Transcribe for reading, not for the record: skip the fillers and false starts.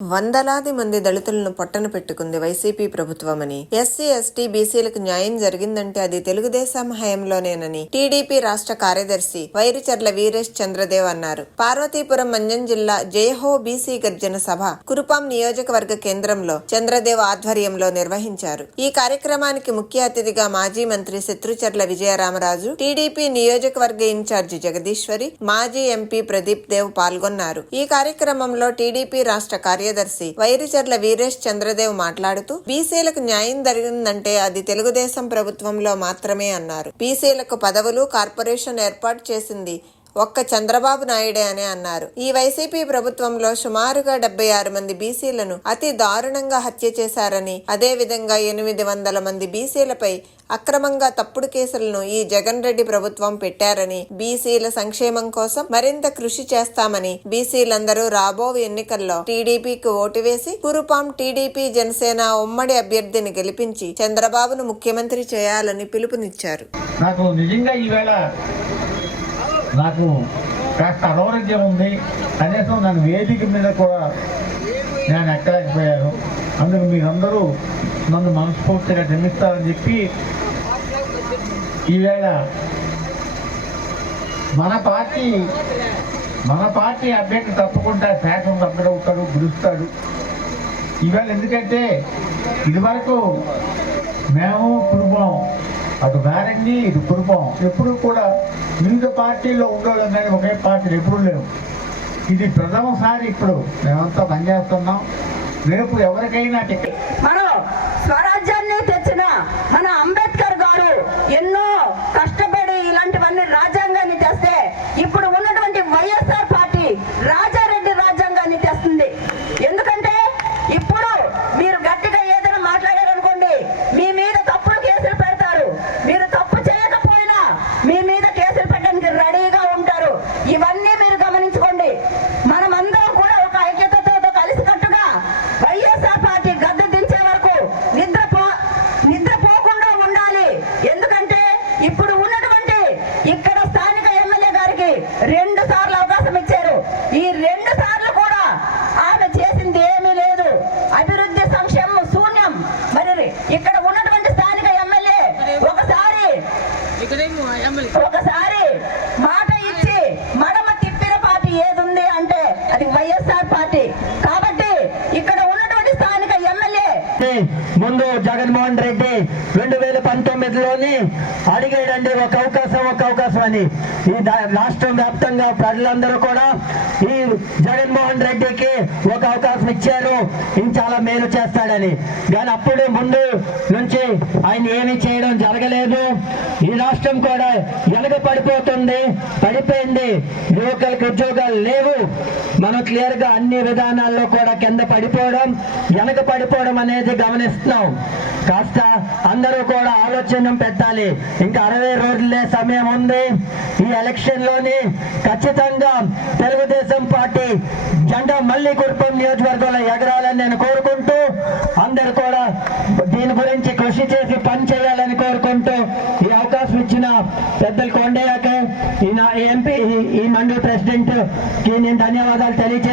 వందలాది మంది దళితులను పొట్టన పెట్టుకుంది వైసీపీ ప్రభుత్వమని, ఎస్సీ, ఎస్టీ, బీసీలకు న్యాయం జరిగిందంటే అది తెలుగుదేశం హయాంలోనేనని టీడీపీ రాష్ట్ర కార్యదర్శి వైరిచర్ల వీరేష్ చంద్రదేవ్ అన్నారు. పార్వతీపురం మంజం జిల్లా జయహో బీసీ గర్జన సభ కురుపాం నియోజకవర్గ కేంద్రంలో చంద్రదేవ్ ఆధ్వర్యంలో నిర్వహించారు. ఈ కార్యక్రమానికి ముఖ్య అతిథిగా మాజీ మంత్రి శత్రుచర్ల విజయరామరాజు, టీడీపీ నియోజకవర్గ ఇన్ఛార్జి జగదీశ్వరి, మాజీ ఎంపీ ప్రదీప్ దేవ్ పాల్గొన్నారు. ఈ కార్యక్రమంలో టీడీపీ రాష్ట్ర కార్యదర్శి వైరిచర్ల వీరేష్ చంద్రదేవ్ మాట్లాడుతూ, బీసీలకు న్యాయం జరిగిందంటే అది తెలుగుదేశం ప్రభుత్వంలో మాత్రమే అన్నారు. బీసీలకు పదవులు, కార్పొరేషన్ ఏర్పాటు చేసింది ఒక్క చంద్రబాబు నాయుడే అని అన్నారు. ఈ వైసీపీ ప్రభుత్వంలో సుమారుగా 76 మంది బీసీలను అతి దారుణంగా హత్య చేశారని, అదే విధంగా 800 మంది బీసీలపై అక్రమంగా తప్పుడు కేసులను ఈ జగన్ రెడ్డి ప్రభుత్వం పెట్టారని, బీసీల సంక్షేమం కోసం మరింత కృషి చేస్తామని, బీసీలందరూ రాబో ఎన్నికల్లో టీడీపీకి ఓటు వేసి కురుపాం టీడీపీ జనసేన ఉమ్మడి అభ్యర్థిని గెలిపించి చంద్రబాబును ముఖ్యమంత్రి చేయాలని పిలుపునిచ్చారు. నాకు కాస్త అనారోగ్యం ఉంది, కనీసం నన్ను వేదిక మీద కూడా నేను ఎక్కలేకపోయాను. అందుకు మీరందరూ నన్ను మనస్ఫూర్తిగా క్షమిస్తారని చెప్పి ఈవేళ మన పార్టీ అభ్యర్థి తప్పకుండా శాసన సభ్యుడు అవుతాడు, గెలుస్తాడు. ఈవేళ ఎందుకంటే ఇదివరకు మేము కురుపాం, అటు నారంగి ఇటు కురుపాం, ఎప్పుడు కూడా వివిధ పార్టీల్లో ఉండేవాళ్ళం కానీ ఒకే పార్టీలు ఎప్పుడూ లేవు. ఇది ప్రథమసారి ఇప్పుడు మేమంతా పనిచేస్తున్నాం. రేపు ఎవరికైనా మనం స్వరాజ్యాన్ని తెచ్చిన మన అంబేద్కర్ గారు ఎన్నో కష్టపడి ఇలాంటివన్నీ రాజ్యాంగాన్ని తెస్తే, ఇప్పుడు ఉన్నటువంటి వైఎస్ఆర్ పార్టీ రాజారెడ్డి రాజ్యాంగాన్ని తెస్తుంది. ఎందుకంటే ఇప్పుడు మీరు గట్టిగా ఏదైనా మాట్లాడారనుకోండి, మీ మీద తప్పుడు కేసులు పెడతారు. మీరు తప్పు చేయకపోయినా మీ మీద కేసులు పెట్టడానికి రెడీగా ఉంటారు. ఇవన్నీ మీరు గమనించుకోండి. మనమందరం కూడా ఒక ఐక్యతతో కలిసికట్టుగా వైఎస్ఆర్ పార్టీ గద్దె దించే వరకు నిద్రపోకుండా ఉండాలి. ఎందుకంటే ఇప్పుడు ఉన్నటువంటి ఇక్కడ స్థానిక ఎమ్మెల్యే గారికి 2 సార్లు అవకాశం ఇచ్చారు. ఈ 2 సార్లు కూడా ఆమె చేసింది ఏమీ లేదు. అభివృద్ధి, సంక్షేమం శూన్యం. మరి ఇక్కడ ఉన్నటువంటి స్థానిక ఎమ్మెల్యే ఒకసారి మాట ఇచ్చి మడమ తిప్పిన పార్టీ ఏది ఉంది అంటే అది వైఎస్ఆర్ పార్టీ. కాబట్టి ఇక్కడ ఉన్నటువంటి స్థానిక ఎమ్మెల్యే ముందు జగన్మోహన్ రెడ్డి 2019లోని అడిగాడండి ఒక అవకాశం అని. ఈ రాష్ట్రం వ్యాప్తంగా ప్రజలందరూ కూడా ఈ జగన్మోహన్ రెడ్డికి ఒక అవకాశం ఇచ్చారు, ఈయన చాలా మేలు చేస్తాడని. కానీ అప్పుడు ముందు నుంచి ఆయన ఏమీ చేయడం జరగలేదు. ఈ రాష్ట్రం కూడా వెనక పడిపోయింది. యువకులకు ఉద్యోగాలు లేవు. మనం క్లియర్ గా అన్ని విధానాల్లో కూడా కింద పడిపోవడం, వెనక పడిపోవడం అనేది గమనిస్తున్నాం. కాస్త అందరూ కూడా ఆలోచన పెట్టాలి. ఇంకా 60 రోజులే సమయం ఉంది. ఈ ఎలక్షన్ లోని ఖచ్చితంగా తెలుగుదేశం పార్టీ జెండా మళ్ళీ కురుపాం నియోజకవర్గంలో ఎగరాలని నేను కోరుకుంటూ, అందరూ కూడా దీని గురించి కృషి చేసి పని చేయాలని కోరుకుంటూ, ఈ అవకాశం ఇచ్చిన పెద్దలు కొండయ్యకి, ఈ ఎంపీ, ఈ మండలి ప్రెసిడెంట్ కి నేను ధన్యవాదాలు తెలియజేస్తాను.